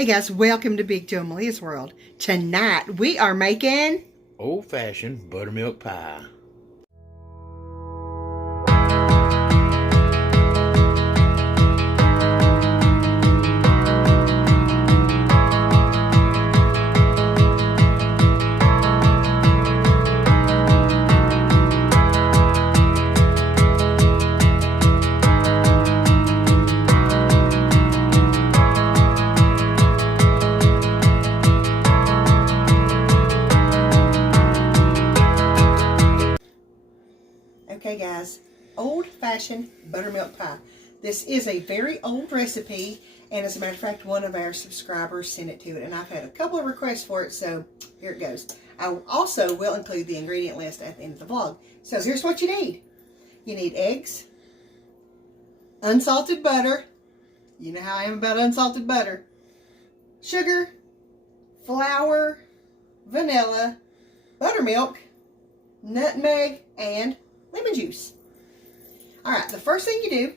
Hey guys, welcome to Big Joe Malia's World. Tonight we are making old-fashioned buttermilk pie. Okay guys, old-fashioned buttermilk pie. This is a very old recipe, and as a matter of fact, one of our subscribers sent it to it, and I've had a couple of requests for it, so here it goes. I also will include the ingredient list at the end of the vlog. So here's what you need. You need eggs, unsalted butter, you know how I am about unsalted butter, sugar, flour, vanilla, buttermilk, nutmeg, and lemon juice. Alright, the first thing you do,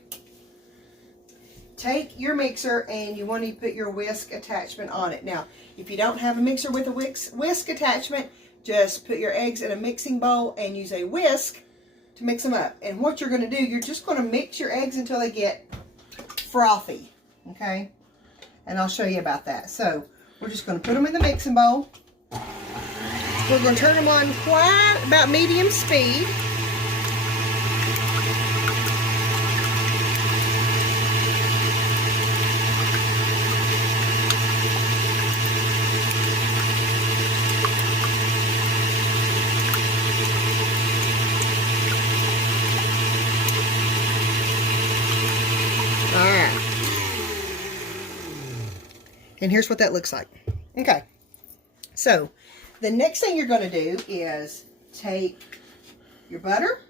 take your mixer and you want to put your whisk attachment on it. Now, if you don't have a mixer with a whisk attachment, just put your eggs in a mixing bowl and use a whisk to mix them up. And what you're going to do, you're just going to mix your eggs until they get frothy. Okay? And I'll show you about that. So, we're just going to put them in the mixing bowl. We're going to turn them on about medium speed. Alright. And here's what that looks like. Okay. So, the next thing you're going to do is take your butter,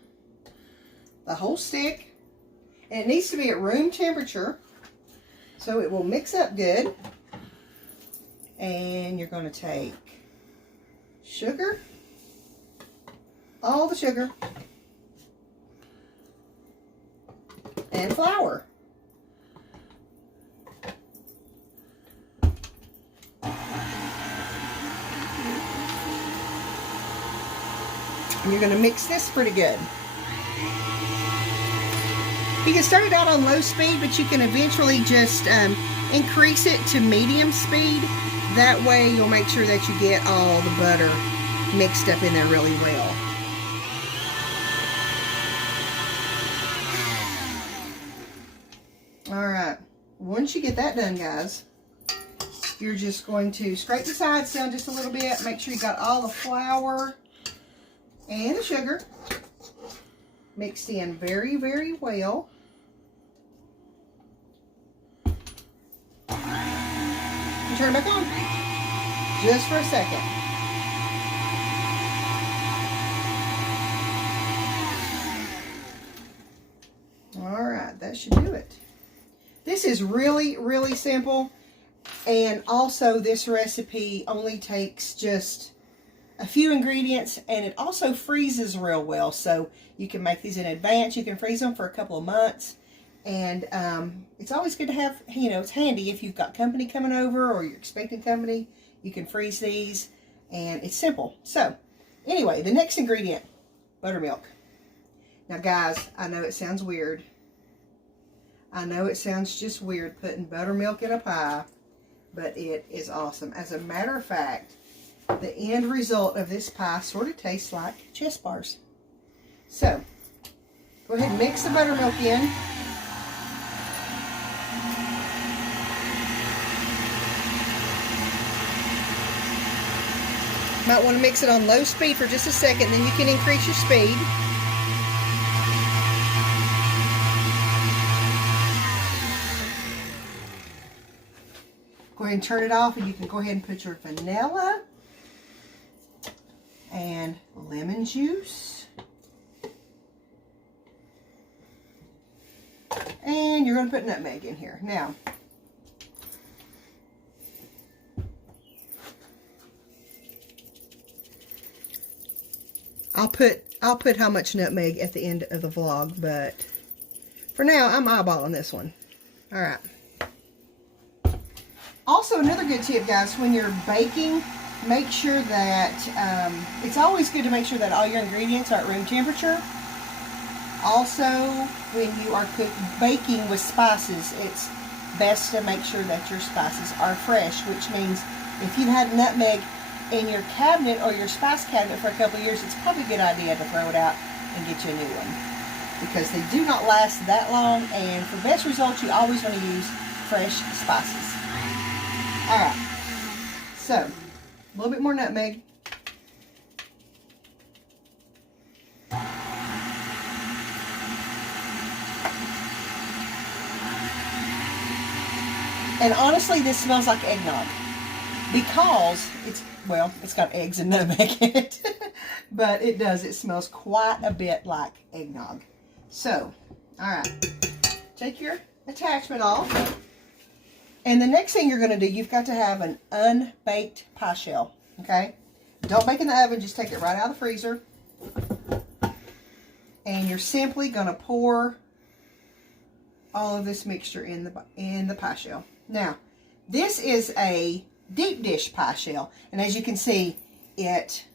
the whole stick, and it needs to be at room temperature so it will mix up good. And you're going to take sugar, all the sugar, and flour. And you're going to mix this pretty good. You can start it out on low speed, but you can eventually just increase it to medium speed. That way you'll make sure that you get all the butter mixed up in there really well. Alright, once you get that done, guys, you're just going to scrape the sides down just a little bit. Make sure you got all the flour and the sugar mixed in very, very well. And turn it back on just for a second. Alright, that should do it. This is really, really simple, and also this recipe only takes just a few ingredients, and it also freezes real well, so you can make these in advance. You can freeze them for a couple of months, and it's always good to have, you know, it's handy if you've got company coming over or you're expecting company. You can freeze these, and it's simple. So anyway, the next ingredient, buttermilk. Now guys, I know it sounds weird. I know it sounds just weird putting buttermilk in a pie, but it is awesome. As a matter of fact, the end result of this pie sort of tastes like chess bars. So, go ahead and mix the buttermilk in. Might want to mix it on low speed for just a second, then you can increase your speed. Go ahead and turn it off, and you can go ahead and put your vanilla and lemon juice. And you're going to put nutmeg in here. Now, I'll put how much nutmeg at the end of the vlog, but for now I'm eyeballing this one. All right. Also, another good tip, guys, when you're baking, make sure that it's always good to make sure that all your ingredients are at room temperature. Also, when you are baking with spices, it's best to make sure that your spices are fresh, which means if you've had nutmeg in your cabinet or your spice cabinet for a couple of years, it's probably a good idea to throw it out and get you a new one, because they do not last that long, and for best results, you always want to use fresh spices. Alright, so a little bit more nutmeg. And honestly, this smells like eggnog because it's got eggs and nutmeg in it. But it does. It smells quite a bit like eggnog. So, alright. Take your attachment off. And the next thing you're going to do, you've got to have an unbaked pie shell. Okay? Don't bake in the oven. Just take it right out of the freezer. And you're simply going to pour all of this mixture in the pie shell. Now, this is a deep dish pie shell. And as you can see, it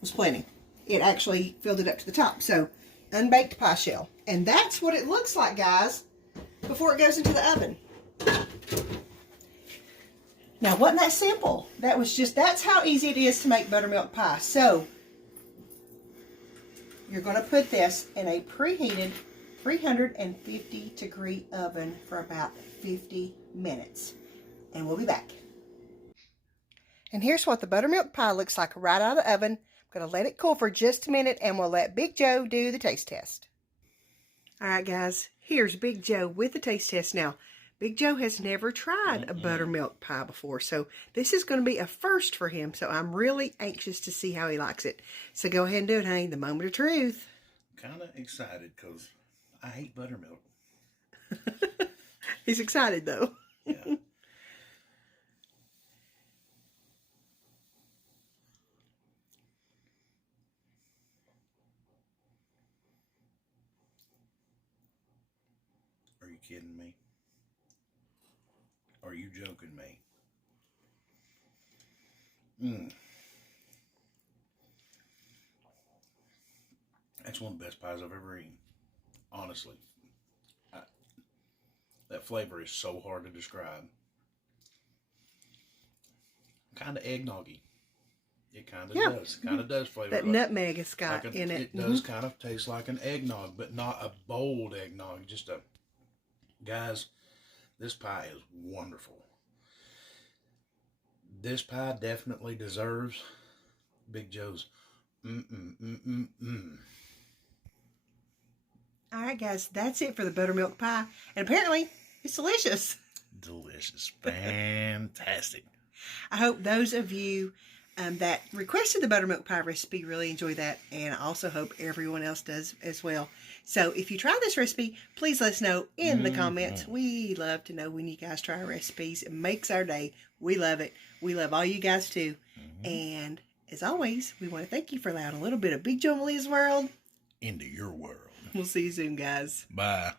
was plenty. It actually filled it up to the top. So, unbaked pie shell. And that's what it looks like, guys, before it goes into the oven. Now, wasn't that simple? That's how easy it is to make buttermilk pie. So, you're going to put this in a preheated 350 degree oven for about 50 minutes. And we'll be back. And here's what the buttermilk pie looks like right out of the oven. I'm going to let it cool for just a minute, and we'll let Big Joe do the taste test. Alright, guys, here's Big Joe with the taste test. Now, Big Joe has never tried a buttermilk pie before, so this is going to be a first for him. So I'm really anxious to see how he likes it. So go ahead and do it, honey. The moment of truth. Kind of excited because I hate buttermilk. He's excited, though. Yeah. Are you kidding me? Are you joking me? That's one of the best pies I've ever eaten. Honestly. That flavor is so hard to describe. Kind of eggnoggy. It kind of does. Kind of does flavor. That nutmeg has got in it. It does kind of taste like an eggnog, but not a bold eggnog. Just a... Guys, this pie is wonderful. This pie definitely deserves Big Joe's Alright, guys, that's it for the buttermilk pie. And apparently, it's delicious. Delicious. Fantastic. I hope those of you that requested the buttermilk pie recipe really enjoy that. And I also hope everyone else does as well. So if you try this recipe, please let us know in the comments. We love to know when you guys try our recipes. It makes our day. We love it. We love all you guys too. And as always, we want to thank you for allowing a little bit of Big Joe and Malia's world into your world. We'll see you soon, guys. Bye.